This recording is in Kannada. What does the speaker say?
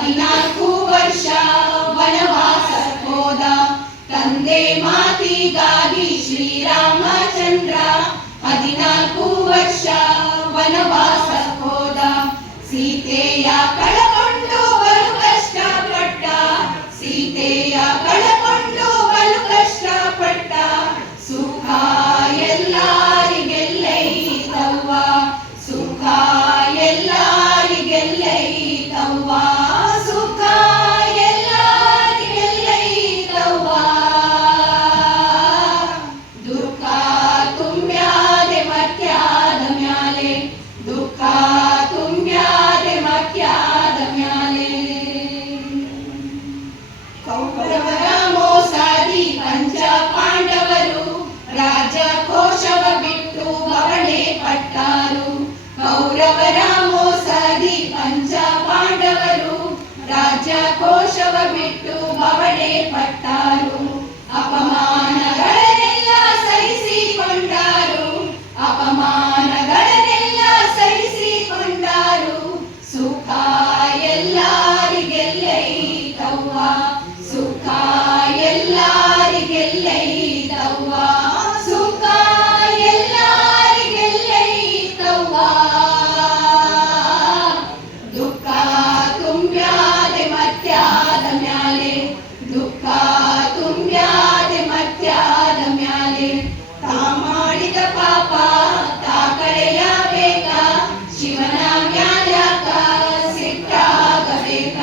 14 ವರ್ಷ ವನವಾಸ ಹೋದ. ತಂದೆ ಮಾತಿಗಾಗಿ ಶ್ರೀರಾಮಚಂದ್ರ 14 ವರ್ಷ ವನವಾಸ ಹೋದ. ಸೀತೆಯ ಕಳಕೊಂಡು ಬಲು ಕಷ್ಟಪಟ್ಟ, ಸೀತೆಯ ಕಳಕೊಂಡು ಬಲು ಕಷ್ಟಪಟ್ಟ. ಸುಖ ಎಲ್ಲರಿಗೆಲ್ಲೈತವ್ವ, ಸುಖ ಎಲ್ಲರಿಗೆಲ್ಲೈತವ್ವ, ಸುಖ ಎಲ್ಲರಿಗೆಲ್ಲೈತವ್ವ. ದುಃಖ ತುಂಬ್ಯಾದೆ ಮತ್ಯಾದ ಮ್ಯಾಲೆ, ದುಃಖ ತುಂಬ್ಯಾದೆ ಮತ್ಯಾದ ಮ್ಯಾಲೆ. ಕೌರವರ ಮೋಸಾದಿ ಪಂಚ ಪಾಂಡವರು ರಾಜಕೋಶವ ಬಿಟ್ಟು ಬವಣೆ ಪಟ್ಟಾರು. ಕೌರವರ ಮೋಸಾದಿ ಪಂಚ ಪಾಂಡವರು ರಾಜಕೋಶವ ಬಿಟ್ಟು ಬವಣೆ ಪಟ್ಟಾರು. ಅಪಮಾನಗಳನ್ನೆಲ್ಲ ಸಹಿಸಿಕೊಂಡಾರು, ಅಪಮಾನಗಳನ್ನೆಲ್ಲ ಸಹಿಸಿಕೊಂಡಾರು. ಸುಖ ಎಲ್ಲರಿಗೆಲ್ಲೈತವ್ವ, ಸುಖ ಎಲ್ಲರಿಗೆಲ್ಲೈತವ್ವ, ಸುಖ ಎಲ್ಲರಿಗೆಲ್ಲೈತವ್ವ. ದುಃಖ ತುಂಬ್ಯಾದೆ ಮತ್ಯಾದ ಮ್ಯಾಲೆ, ದುಃಖ ತುಂಬ್ಯಾದೆ ಮತ್ಯಾದ ಮ್ಯಾಲೆ. ತಾ ಮಾಡಿದ ಪಾಪ ತಾ ಕಳೆಯಬೇಕ, ಶಿವನ ಮ್ಯಾಲ್ಯಾಕ ಸಿಟ್ಟಾಗಬೇಕ.